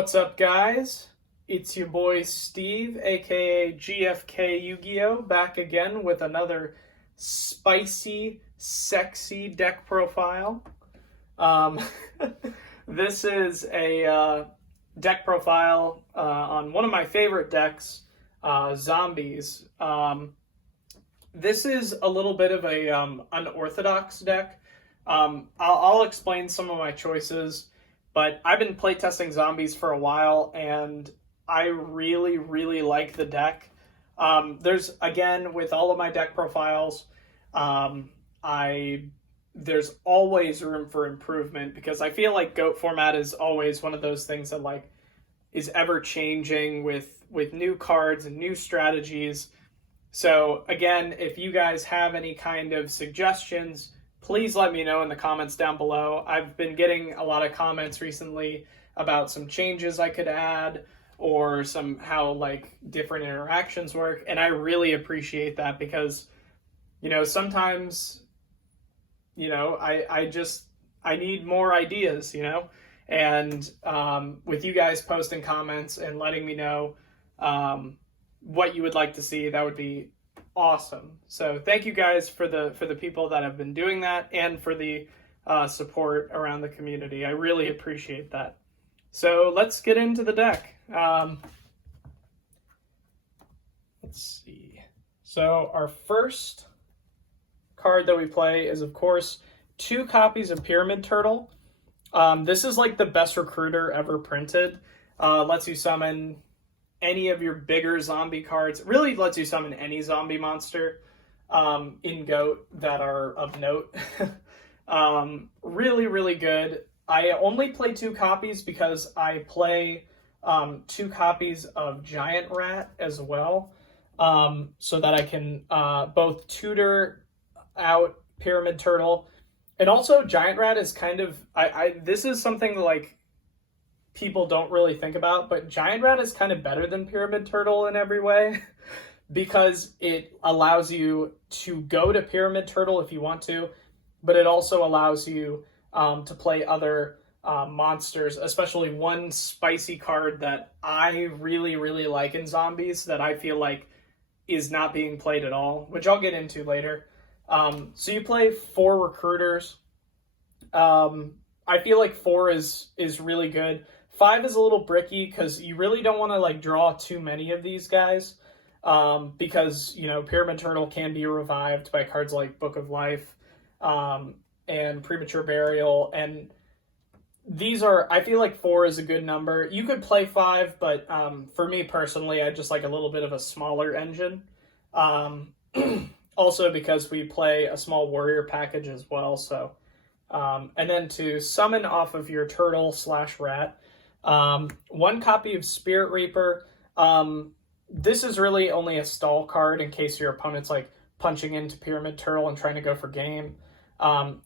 What's up, guys? It's your boy Steve, aka GFK Yugioh, back again with another spicy, sexy deck profile. Um, this is a deck profile on one of my favorite decks, Zombies. This is a little bit of a unorthodox deck. I'll explain some of my choices. But I've been playtesting Zombies for a while, and I really, really like the deck. Again, with all of my deck profiles, there's always room for improvement because I feel like GOAT format is always one of those things that is ever changing with new cards and new strategies. So again, if you guys have any kind of suggestions, please let me know in the comments down below. I've been getting a lot of comments recently about some changes I could add or how different interactions work. And I really appreciate that because, sometimes, I need more ideas, and with you guys posting comments and letting me know what you would like to see, that would be awesome. So thank you guys for the people that have been doing that and for the support around the community. I really appreciate that. So let's get into the deck. Let's see. So our first card that we play is, of course, 2 copies of Pyramid Turtle. This is like the best recruiter ever printed. Lets you summon any of your bigger zombie cards. It really lets you summon any zombie monster in GOAT that are of note. Really, really good. I only play 2 copies because I play 2 copies of Giant Rat as well, so that I can both tutor out Pyramid Turtle. And also Giant Rat is kind of, this is something people don't really think about, but Giant Rat is kind of better than Pyramid Turtle in every way because it allows you to go to Pyramid Turtle if you want to, but it also allows you to play other monsters, especially one spicy card that I really, really like in Zombies that I feel like is not being played at all, which I'll get into later. So you play 4 recruiters. I feel like 4 is really good. 5 is a little bricky because you really don't want to draw too many of these guys, because Pyramid Turtle can be revived by cards like Book of Life and Premature Burial, and I feel like 4 is a good number. You could play 5, but for me personally, I just like a little bit of a smaller engine. Also because we play a small warrior package as well, so and then to summon off of your turtle/rat, 1 copy of Spirit Reaper. This is really only a stall card in case your opponent's punching into Pyramid Turtle and trying to go for game.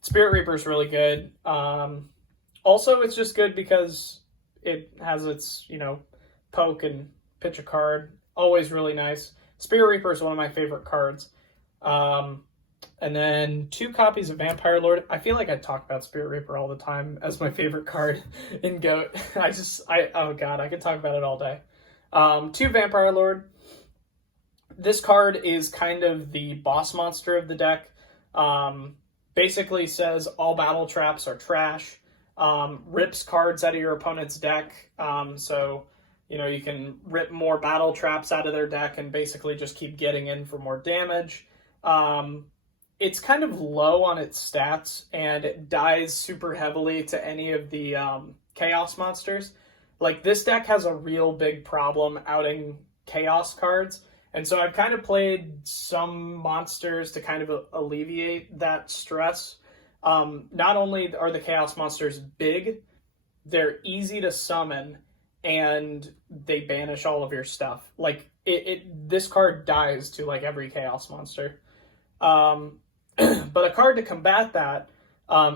Spirit Reaper is really good. Also, it's just good because it has its, poke and pitch a card. Always really nice. Spirit Reaper is one of my favorite cards. And then 2 copies of Vampire Lord. I feel like I talk about Spirit Reaper all the time as my favorite card in GOAT. Oh god, I could talk about it all day. 2 Vampire Lord. This card is kind of the boss monster of the deck. Basically says all battle traps are trash. Rips cards out of your opponent's deck. So, you can rip more battle traps out of their deck and basically just keep getting in for more damage. It's kind of low on its stats, and it dies super heavily to any of the Chaos monsters. This deck has a real big problem outing Chaos cards, and so I've kind of played some monsters to kind of alleviate that stress. Not only are the Chaos monsters big, they're easy to summon, and they banish all of your stuff. This card dies to every Chaos monster. But a card to combat that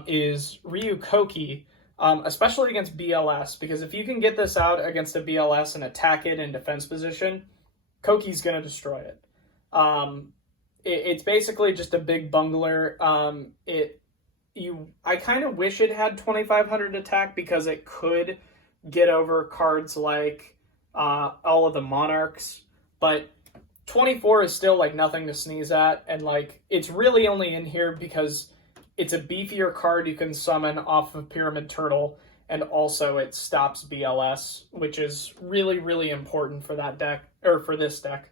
is Ryu Koki, especially against BLS, because if you can get this out against a BLS and attack it in defense position, Koki's going to destroy it. It's basically just a big bungler. I kind of wish it had 2500 attack because it could get over cards like all of the Monarchs, but 24 is still like nothing to sneeze at, and like it's really only in here because it's a beefier card you can summon off of Pyramid Turtle, and also it stops BLS, which is really, really important for that deck, or for this deck.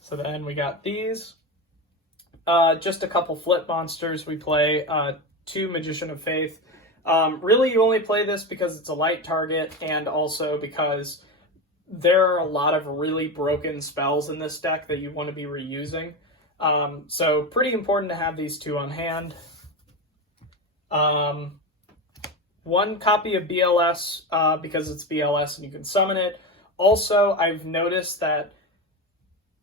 So then we got these. Just a couple flip monsters. We play 2 Magician of Faith. Really, you only play this because it's a light target, and also because there are a lot of really broken spells in this deck that you want to be reusing. So pretty important to have these 2 on hand. 1 copy of BLS, because it's BLS and you can summon it. Also, I've noticed that,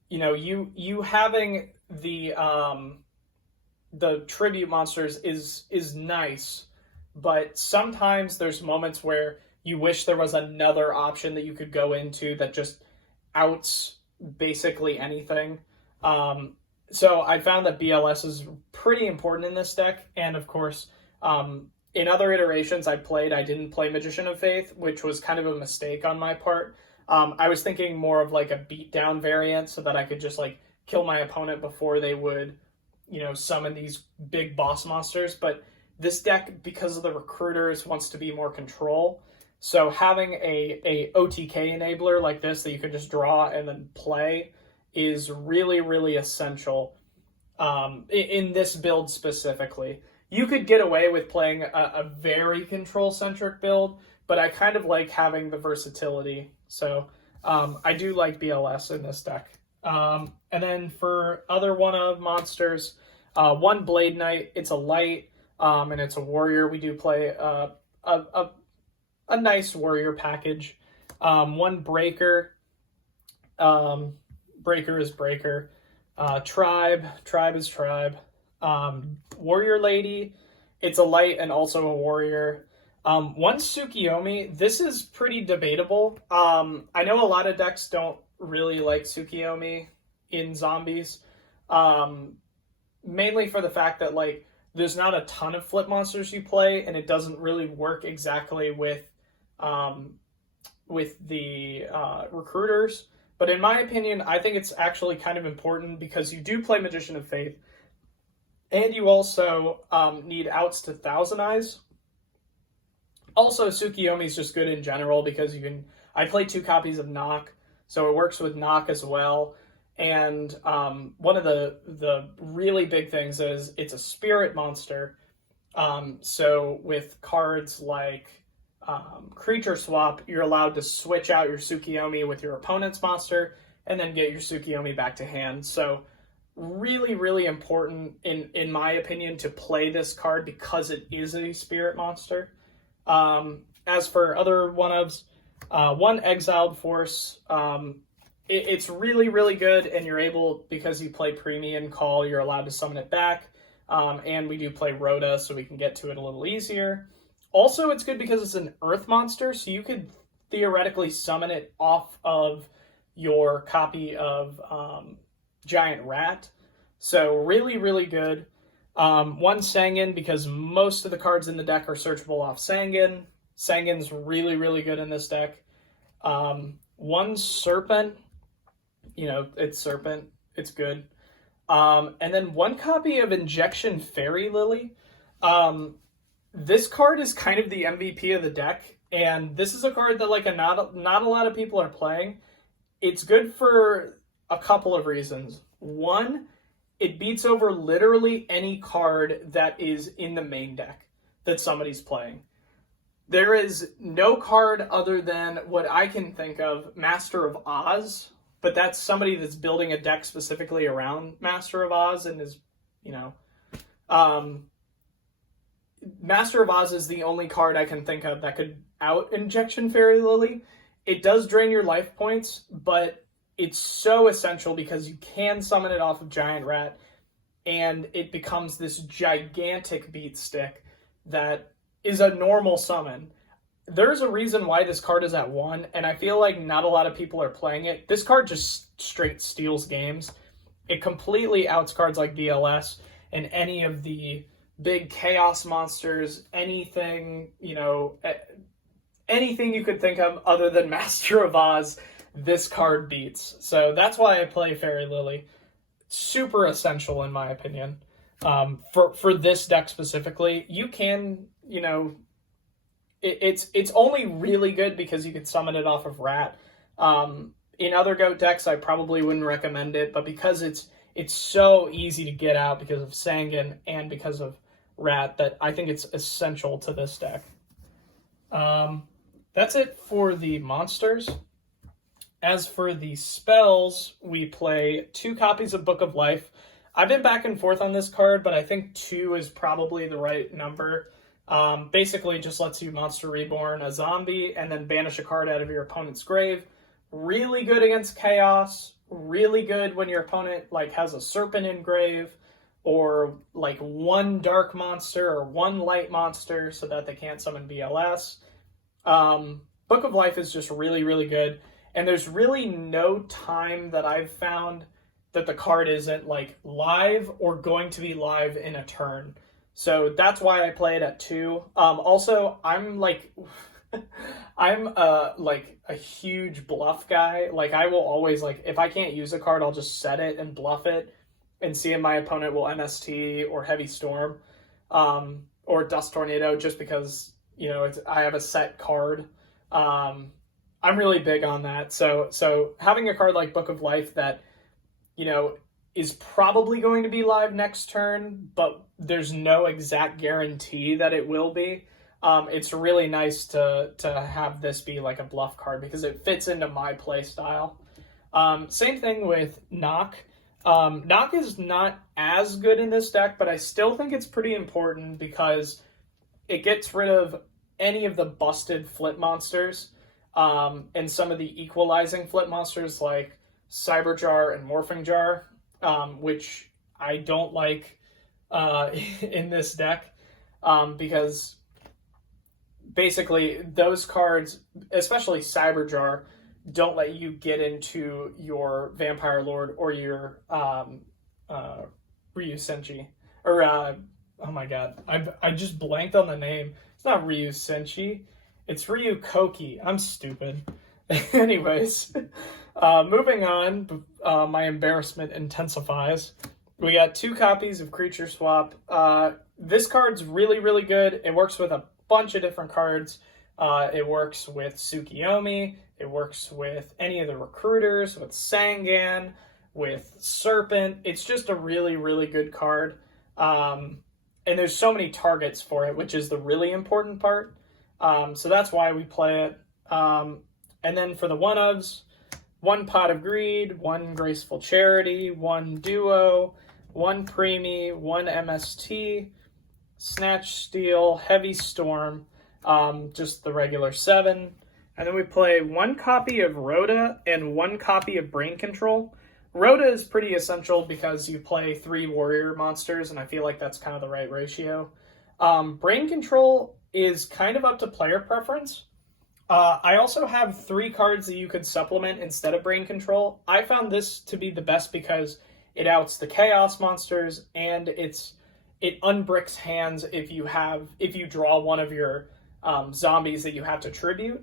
you know, you having the tribute monsters is nice, but sometimes there's moments where you wish there was another option that you could go into that just outs basically anything. So I found that BLS is pretty important in this deck, and of course, in other iterations I didn't play Magician of Faith, which was kind of a mistake on my part. I was thinking more of like a beatdown variant so that I could just like kill my opponent before they would, you know, summon these big boss monsters. But this deck, because of the recruiters, wants to be more control. So having a OTK enabler like this that you can just draw and then play is really, really essential in this build specifically. You could get away with playing a very control-centric build, but I kind of like having the versatility. So I do like BLS in this deck. And then for other one-of monsters, 1 Blade Knight. It's a light, and it's a warrior. We do play a nice warrior package. 1 Breaker. Breaker is Breaker. Tribe is Tribe. Warrior Lady. It's a light and also a warrior. 1 Tsukiyomi. This is pretty debatable. I know a lot of decks don't really like Tsukiyomi in zombies. Mainly for the fact that like there's not a ton of flip monsters you play, and it doesn't really work exactly with the recruiters. But in my opinion, I think it's actually kind of important because you do play Magician of Faith, and you also need outs to Thousand Eyes. Also, Tsukiyomi is just good in general because you can. I play 2 copies of Knock, so it works with Knock as well. And one of the really big things is it's a spirit monster. So with cards like Creature Swap, you're allowed to switch out your Tsukiyomi with your opponent's monster and then get your Tsukiyomi back to hand. So really, really important, in my opinion, to play this card because it is a spirit monster. As for other one-ofs, 1 Exiled Force. It's really, really good, and you're able, because you play Premium Call, you're allowed to summon it back. And we do play Rhoda, so we can get to it a little easier. Also, it's good because it's an Earth monster, so you could theoretically summon it off of your copy of Giant Rat. So really, really good. 1 Sangan, because most of the cards in the deck are searchable off Sangan. Sangan's really, really good in this deck. 1 Serpent. You know, it's Serpent. It's good. And then 1 copy of Injection Fairy Lily. This card is kind of the MVP of the deck, and this is a card that like not a lot of people are playing. It's good for a couple of reasons. 1, it beats over literally any card that is in the main deck that somebody's playing. There is no card other than what I can think of, Master of Oz, but that's somebody that's building a deck specifically around Master of Oz and is, you know, Master of Oz is the only card I can think of that could out Injection Fairy Lily. It does drain your life points, but it's so essential because you can summon it off of Giant Rat, and it becomes this gigantic beat stick that is a normal summon. There's a reason why this card is at 1, and I feel like not a lot of people are playing it. This card just straight steals games. It completely outs cards like BLS and any of the big chaos monsters, anything, anything you could think of other than Master of Oz, this card beats. So that's why I play Fairy Lily. Super essential in my opinion. For this deck specifically, you can, it's only really good because you can summon it off of Rat. In other GOAT decks, I probably wouldn't recommend it, but because it's so easy to get out because of Sangan and because of Rat, that I think it's essential to this deck. That's it for the monsters. As for the spells, we play 2 copies of Book of Life. I've been back and forth on this card, but I think 2 is probably the right number. Basically, just lets you Monster Reborn a zombie and then banish a card out of your opponent's grave. Really good against Chaos. Really good when your opponent has a Serpent in grave, or 1 dark monster or 1 light monster so that they can't summon BLS. Book of Life is just really, really good. And there's really no time that I've found that the card isn't live or going to be live in a turn. So that's why I play it at 2. Also, I'm I'm a huge bluff guy. I will always if I can't use a card, I'll just set it and bluff it and see if my opponent will MST or Heavy Storm, or Dust Tornado, just because I have a set card. I'm really big on that. So having a card like Book of Life that, is probably going to be live next turn, but there's no exact guarantee that it will be. It's really nice to have this be a bluff card because it fits into my play style. Same thing with Knock. Knock is not as good in this deck, but I still think it's pretty important because it gets rid of any of the busted flip monsters. And some of the equalizing flip monsters like Cyberjar and Morphing Jar, which I don't like in this deck, because basically those cards, especially Cyberjar, don't let you get into your Vampire Lord or your Ryu Senshi. Or, oh my god, I just blanked on the name. It's not Ryu Senshi. It's Ryu Koki. I'm stupid. Anyways, moving on, my embarrassment intensifies. We got 2 copies of Creature Swap. This card's really, really good. It works with a bunch of different cards. It works with Tsukiyomi. It works with any of the recruiters, with Sangan, with Serpent. It's just a really, really good card. And there's so many targets for it, which is the really important part. So that's why we play it. And then for the 1-ofs, 1 Pot of Greed, 1 Graceful Charity, 1 Duo, 1 Preemie, 1 MST, Snatch Steal, Heavy Storm, just the regular 7. And then we play 1 copy of Rhoda and 1 copy of Brain Control. Rhoda is pretty essential because you play 3 warrior monsters, and I feel like that's kind of the right ratio. Brain Control is kind of up to player preference. I also have 3 cards that you could supplement instead of Brain Control. I found this to be the best because it outs the Chaos monsters, and it unbricks hands if you draw one of your zombies that you have to tribute.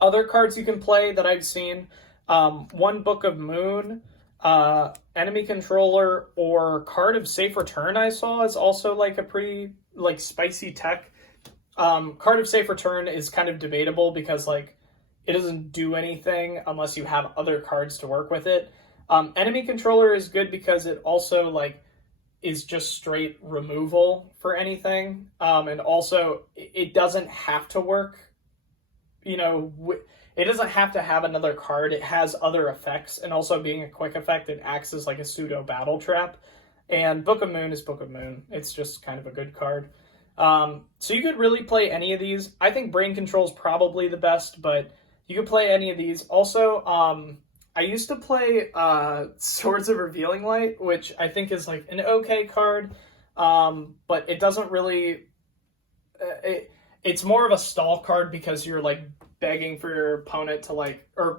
Other cards you can play that I've seen, 1 Book of Moon, Enemy Controller, or Card of Safe Return I saw is also a pretty spicy tech. Card of Safe Return is kind of debatable because it doesn't do anything unless you have other cards to work with it. Enemy Controller is good because it also is just straight removal for anything, and also it doesn't have to work. It doesn't have to have another card. It has other effects, and also being a quick effect, it acts as a pseudo battle trap. And Book of Moon is Book of Moon. It's just kind of a good card. So you could really play any of these. I think Brain Control is probably the best, but you could play any of these. Also, I used to play Swords of Revealing Light, which I think is an okay card, but it doesn't really... it's more of a stall card because you're begging for your opponent to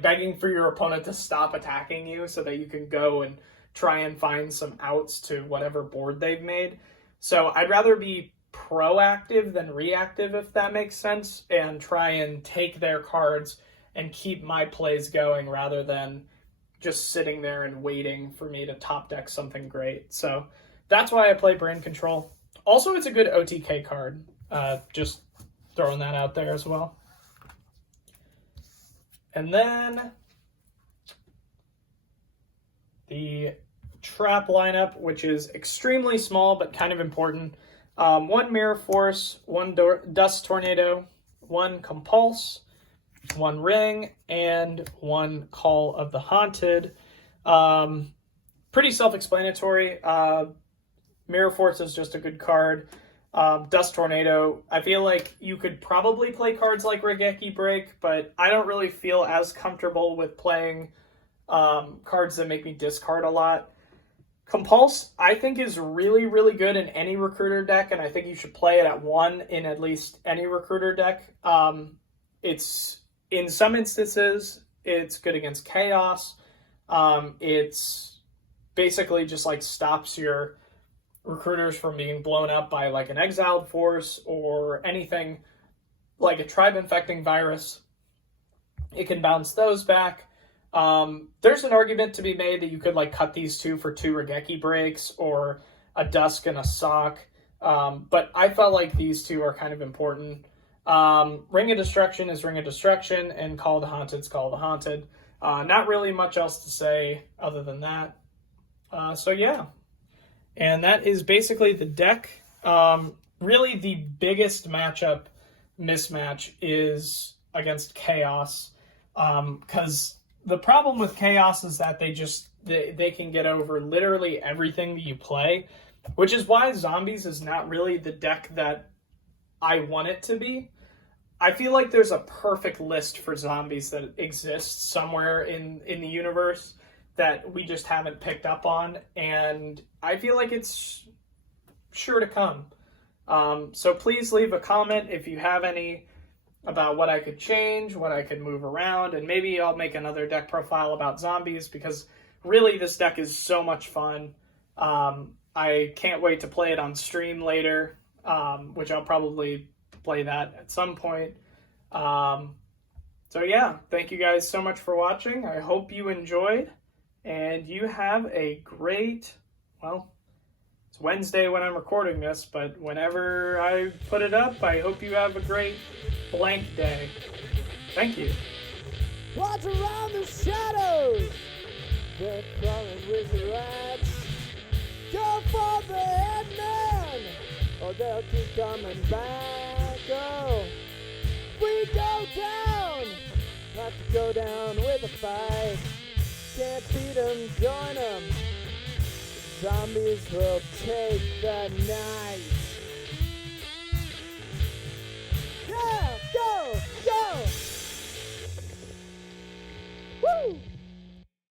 begging for your opponent to stop attacking you so that you can go and try and find some outs to whatever board they've made. So I'd rather be proactive than reactive, if that makes sense, and try and take their cards and keep my plays going rather than just sitting there and waiting for me to top deck something great. So that's why I play Brain Control. Also, it's a good OTK card. Just throwing that out there as well. And then the trap lineup, which is extremely small but kind of important. 1 Mirror Force, 1 Dust Tornado, 1 Compulse, 1 Ring, and 1 Call of the Haunted. Pretty self-explanatory. Mirror Force is just a good card. Dust Tornado, I feel like you could probably play cards like Regeki Break, but I don't really feel as comfortable with playing cards that make me discard a lot. Compulse, I think, is really, really good in any Recruiter deck, and I think you should play it at 1 in at least any Recruiter deck. It's, in some instances, it's good against Chaos. It's basically just like stops your recruiters from being blown up by like an exiled force or anything like a tribe infecting virus. It can bounce those back. There's an argument to be made that you could like cut these two for 2 Regeki Breaks or a Dusk and a Sock. But I felt like these two are kind of important. Ring of Destruction is Ring of Destruction, and Call of the Haunted is Call of the Haunted. Not really much else to say other than that. So yeah. And that is basically the deck. Really the biggest mismatch is against Chaos. Because the problem with Chaos is that they can get over literally everything that you play, which is why Zombies is not really the deck that I want it to be. I feel like there's a perfect list for Zombies that exists somewhere in the universe that we just haven't picked up on, and I feel like it's sure to come. So please leave a comment if you have any about what I could change, what I could move around, and maybe I'll make another deck profile about Zombies, because really this deck is so much fun. I can't wait to play it on stream later, which I'll probably play that at some point. So yeah, thank you guys so much for watching. I hope you enjoyed. And you have a great, well, it's Wednesday when I'm recording this, but whenever I put it up, I hope you have a great blank day. Thank you. Watch around the shadows. They're crawling with the rats. Go for the headman, or they'll keep coming back. Oh, we go down. Have to go down with a fight. Can't beat 'em, join 'em. Zombies will take the night.